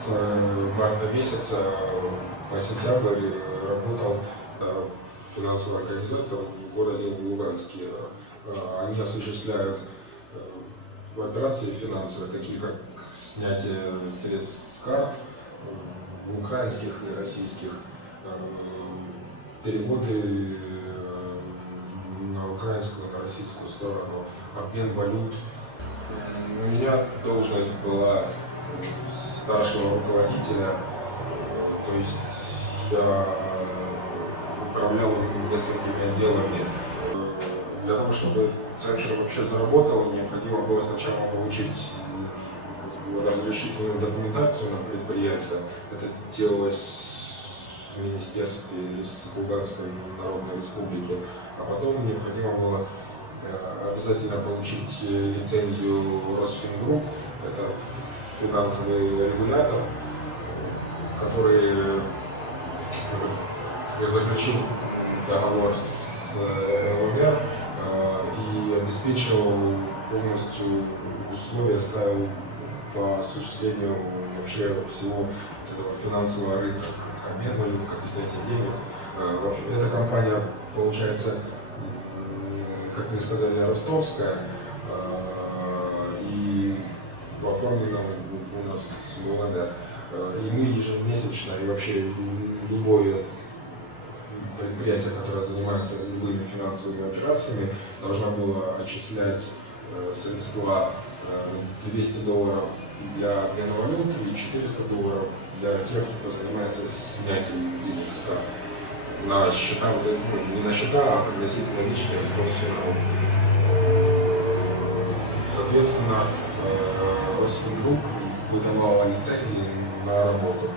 с э, марта месяца по сентябрь работал э, финансовая организация в городе Луганске. Э, Они осуществляют операции финансовые, такие как снятие средств с карт, украинских и российских, переводы на украинскую, на российскую сторону, обмен валют. У меня должность была старшего руководителя, то есть я управлял несколькими отделами. Для того, чтобы центр вообще заработал, необходимо было сначала получить разрешительную документацию на предприятие. Это делалось в министерстве из Булгарской Народной Республики. А потом необходимо было э, обязательно получить э, лицензию Росфингрупп, это финансовый регулятор, э, который э, заключил договор с э, ЛМР э, и обеспечил полностью условия, ставил по осуществлению вообще всего этого финансового рынка, как обмен валют, как снятие денег. Э, Эта компания, получается, как мне сказали, ростовская, э, и оформлена у нас в ЛНР. Э, И мы ежемесячно, и вообще любое предприятие, которое занимается любыми финансовыми операциями, должна была отчислять э, средства э, 200 долларов для обмена валют и 400 долларов для тех, кто занимается снятием денег с карт. На счета, ну, не на счета, а пригласительные личные Росфинром. Соответственно, э, Росфингрупп выдавала лицензии на работу.